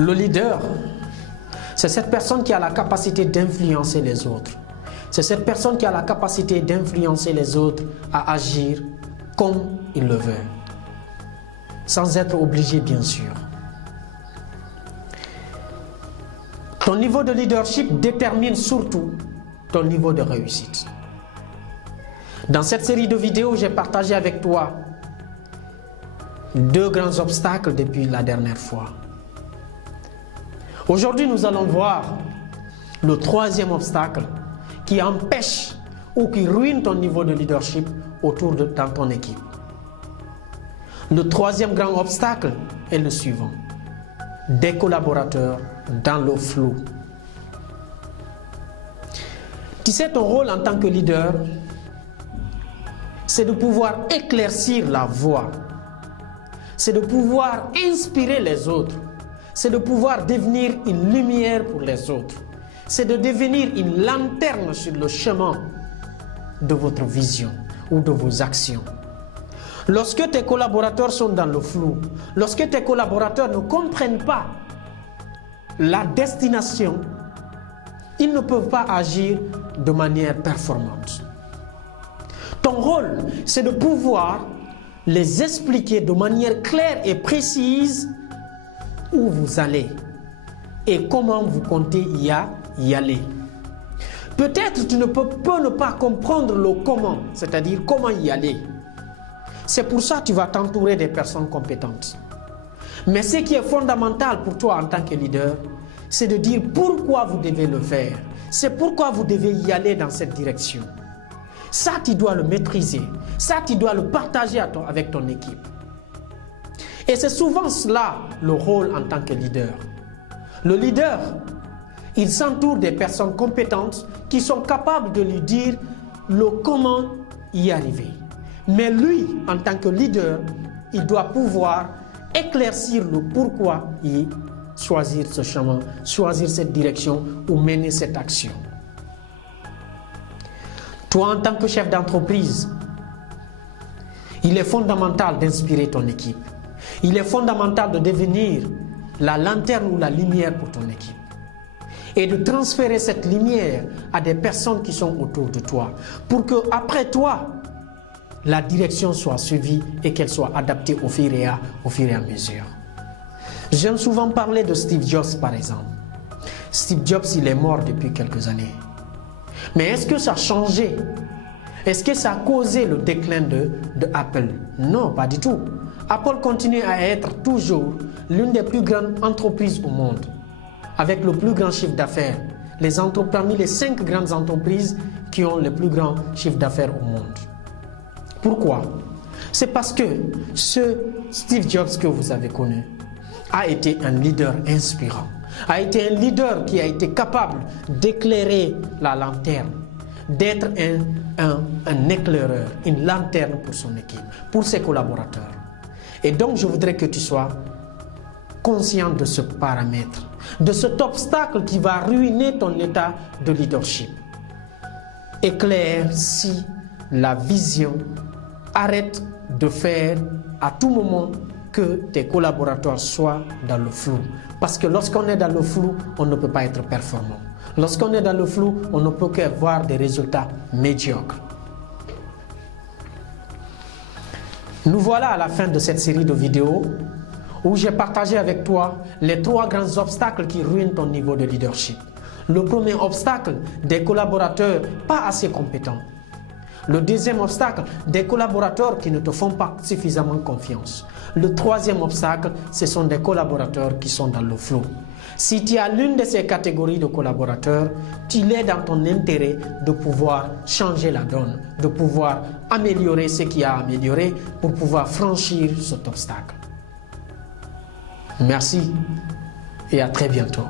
Le leader, c'est cette personne qui a la capacité d'influencer les autres. C'est cette personne qui a la capacité d'influencer les autres à agir comme il le veut, sans être obligé bien sûr. Ton niveau de leadership détermine surtout ton niveau de réussite. Dans cette série de vidéos, j'ai partagé avec toi 2 grands obstacles depuis la dernière fois. Aujourd'hui, nous allons voir le 3e obstacle qui empêche ou qui ruine ton niveau de leadership dans ton équipe. Le 3e grand obstacle est le suivant: des collaborateurs dans le flou. Tu sais, ton rôle en tant que leader, c'est de pouvoir éclaircir la voie, c'est de pouvoir inspirer les autres, c'est de pouvoir devenir une lumière pour les autres, c'est de devenir une lanterne sur le chemin de votre vision ou de vos actions. Lorsque tes collaborateurs sont dans le flou, lorsque tes collaborateurs ne comprennent pas la destination, ils ne peuvent pas agir de manière performante. Ton rôle, c'est de pouvoir les expliquer de manière claire et précise où vous allez et comment vous comptez y aller. Peut-être tu ne peux ne pas comprendre le comment, c'est-à-dire comment y aller. C'est pour ça que tu vas t'entourer des personnes compétentes. Mais ce qui est fondamental pour toi en tant que leader, c'est de dire pourquoi vous devez le faire. C'est pourquoi vous devez y aller dans cette direction. Ça, tu dois le maîtriser. Ça, tu dois le partager avec ton équipe. Et c'est souvent cela le rôle en tant que leader. Le leader, il s'entoure des personnes compétentes qui sont capables de lui dire le comment y arriver. Mais lui, en tant que leader, il doit pouvoir éclaircir le pourquoi y choisir ce chemin, choisir cette direction ou mener cette action. Toi, en tant que chef d'entreprise, il est fondamental d'inspirer ton équipe. Il est fondamental de devenir la lanterne ou la lumière pour ton équipe. Et de transférer cette lumière à des personnes qui sont autour de toi. Pour que après toi, la direction soit suivie et qu'elle soit adaptée au fur et à mesure. J'aime souvent parler de Steve Jobs par exemple. Steve Jobs, il est mort depuis quelques années. Mais est-ce que ça a changé? Est-ce que ça a causé le déclin de Apple? Non, pas du tout. Apple continue à être toujours l'une des plus grandes entreprises au monde, avec le plus grand chiffre d'affaires. Parmi les 5 grandes entreprises qui ont le plus grand chiffre d'affaires au monde. Pourquoi? C'est parce que ce Steve Jobs que vous avez connu a été un leader inspirant, a été un leader qui a été capable d'éclairer la lanterne, d'être un éclaireur, une lanterne pour son équipe, pour ses collaborateurs. Et donc je voudrais que tu sois conscient de ce paramètre, de cet obstacle qui va ruiner ton état de leadership. Éclaircis la vision, arrête de faire à tout moment que tes collaborateurs soient dans le flou. Parce que lorsqu'on est dans le flou, on ne peut pas être performant. Lorsqu'on est dans le flou, on ne peut qu'avoir des résultats médiocres. Nous voilà à la fin de cette série de vidéos où j'ai partagé avec toi les 3 grands obstacles qui ruinent ton niveau de leadership. Le premier obstacle, des collaborateurs pas assez compétents. Le deuxième obstacle, des collaborateurs qui ne te font pas suffisamment confiance. Le 3e obstacle, ce sont des collaborateurs qui sont dans le flou. Si tu as l'une de ces catégories de collaborateurs, il est dans ton intérêt de pouvoir changer la donne, de pouvoir améliorer ce qu'il y a à améliorer pour pouvoir franchir cet obstacle. Merci et à très bientôt.